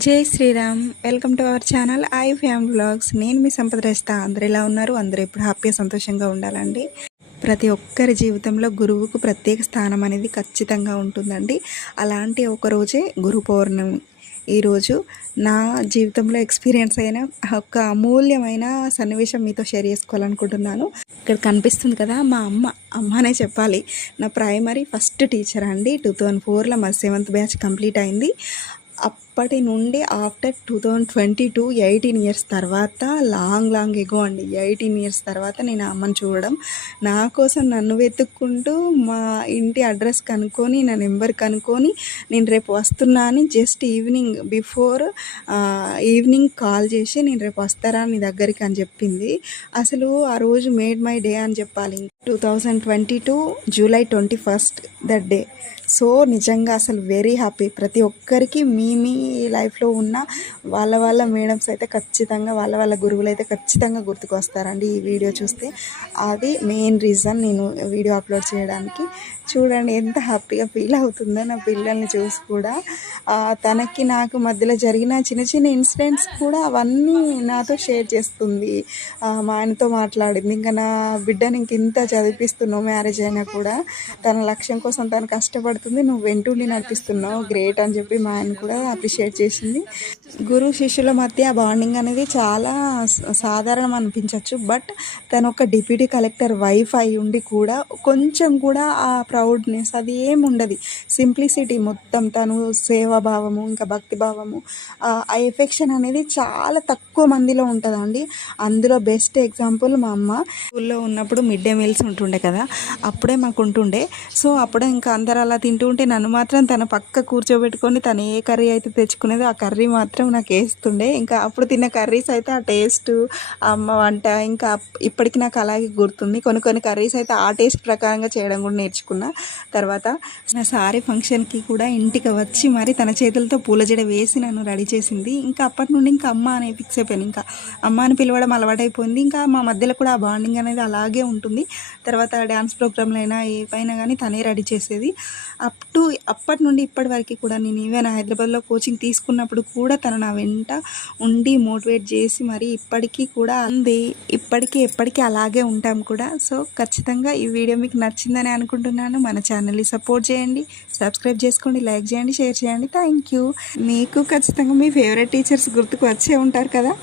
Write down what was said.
జై Shriram. Welcome to our channel I fam vlogs. నేను మీ సంపద రచిత. అందరు ఎలా ఉన్నారు? అందరూ ఎప్పుడు హ్యాపీగా సంతోషంగా ఉండాలండి. ప్రతి ఒక్కరి జీవితంలో గురువుకు ప్రత్యేక స్థానం అనేది ఖచ్చితంగా ఉంటుందండి. అలాంటి ఒక రోజే గురు పౌర్ణమి. ఈరోజు నా జీవితంలో ఎక్స్పీరియన్స్ అయిన ఒక అమూల్యమైన సన్నివేశం మీతో షేర్ చేసుకోవాలనుకుంటున్నాను. ఇక్కడ కనిపిస్తుంది కదా, మా అమ్మనే చెప్పాలి. నా ప్రైమరీ ఫస్ట్ టీచర్ అండి. 2004లో మా 7th బ్యాచ్ కంప్లీట్ అయింది. అప్పటి నుండి ఆఫ్టర్ 2022 18 ఇయర్స్ తర్వాత, లాంగ్ ఎగో అండి, 18 ఇయర్స్ తర్వాత నేను అమ్మని చూడడం. నా కోసం నన్ను వెతుక్కుంటూ మా ఇంటి అడ్రస్ కనుక్కొని, నా నెంబర్ కనుక్కొని, నేను రేపు వస్తున్నా అని జస్ట్ ఈవినింగ్ కాల్ చేసి, నేను రేపు వస్తారా నీ దగ్గరికి అని చెప్పింది. అసలు ఆ రోజు మేడ్ మై డే అని చెప్పాలి. 2022 July 21st that day. So నిజంగా అసలు వెరీ హ్యాపీ. ప్రతి ఒక్కరికి మీ లైఫ్లో ఉన్న వాళ్ళ మేడమ్స్ అయితే ఖచ్చితంగా, వాళ్ళ గురువులు అయితే ఖచ్చితంగా గుర్తుకు వస్తారండి ఈ వీడియో చూస్తే. అది మెయిన్ రీజన్ నేను వీడియో అప్లోడ్ చేయడానికి. చూడండి ఎంత హ్యాపీగా ఫీల్ అవుతుందో నా పిల్లల్ని చూసి కూడా. తనకి నాకు మధ్యలో జరిగిన చిన్న ఇన్సిడెంట్స్ కూడా అవన్నీ నాతో షేర్ చేస్తుంది. మా ఆయనతో మాట్లాడింది, ఇంకా నా బిడ్డని ఇంత చదివిపిస్తున్నావు, మ్యారేజ్ అయినా కూడా తన లక్ష్యం కోసం తను కష్టపడుతుంది, నువ్వు వెంటుండి నడిపిస్తున్నావు, గ్రేట్ అని చెప్పి మా ఆయన కూడా అప్రిషియేట్ చేసింది. గురు శిష్యుల మధ్య బాండింగ్ అనేది చాలా సాధారణం అనిపించవచ్చు. బట్ తను ఒక డిప్యూటీ కలెక్టర్ వైఫ్ అయి ఉండి కూడా కొంచెం కూడా ఆ ప్రౌడ్నెస్ అది ఏమి ఉండదు. సింప్లిసిటీ మొత్తం. తను సేవాభావము, ఇంకా భక్తిభావము, ఆ ఎఫెక్షన్ అనేది చాలా తక్కువ మందిలో ఉంటుందండి. అందులో బెస్ట్ ఎగ్జాంపుల్ మా అమ్మ. స్కూల్లో ఉన్నప్పుడు మిడ్ డే మీల్స్ ఉంటుండే కదా, అప్పుడే మాకు ఉంటుండే. సో అప్పుడే ఇంకా అందరు అలా తింటూ ఉంటే నన్ను మాత్రం తన పక్క కూర్చోబెట్టుకొని తను ఏ కర్రీ అయితే తెచ్చుకునేదో ఆ కర్రీ మాత్రం నాకు వేస్తుండే. ఇంకా అప్పుడు తిన్న కర్రీస్ అయితే ఆ టేస్ట్, అమ్మ వంట ఇంకా ఇప్పటికి నాకు అలాగే గుర్తుంది. కొన్ని కర్రీస్ అయితే ఆ టేస్ట్ ప్రకారంగా చేయడం కూడా నేర్చుకున్నా. తర్వాత నా సారీ ఫంక్షన్కి కూడా ఇంటికి వచ్చి మరి తన చేతులతో పూల జడ వేసి నన్ను రెడీ చేసింది. ఇంకా అప్పటి నుండి ఇంకా అమ్మ అనే ఫిక్స్ అయిపోయాను. ఇంకా అమ్మ అని పిలవడం అలవాటైపోయింది. ఇంకా మా మధ్యలో కూడా ఆ బాండింగ్ అనేది అలాగే ఉంటుంది. తర్వాత డ్యాన్స్ ప్రోగ్రాంలు అయినా ఏవైనా కానీ తనే రెడీ చేసేది. అప్పటి నుండి ఇప్పటి వరకు కూడా నేను ఈవెన్ హైదరాబాద్లో కోచింగ్ తీసుకున్నప్పుడు కూడా తను నా వెంట ఉండి మోటివేట్ చేసి మరి ఇప్పటికీ కూడా అంది. ఎప్పటికీ అలాగే ఉంటాం కూడా. సో ఖచ్చితంగా ఈ వీడియో మీకు నచ్చిందని అనుకుంటున్నాను. మన ఛానల్ని సపోర్ట్ చేయండి, సబ్స్క్రైబ్ చేసుకోండి, లైక్ చేయండి, షేర్ చేయండి. Thank you. మీకు ఖచ్చితంగా మీ ఫేవరెట్ టీచర్స్ గుర్తుకు వచ్చే ఉంటారు కదా.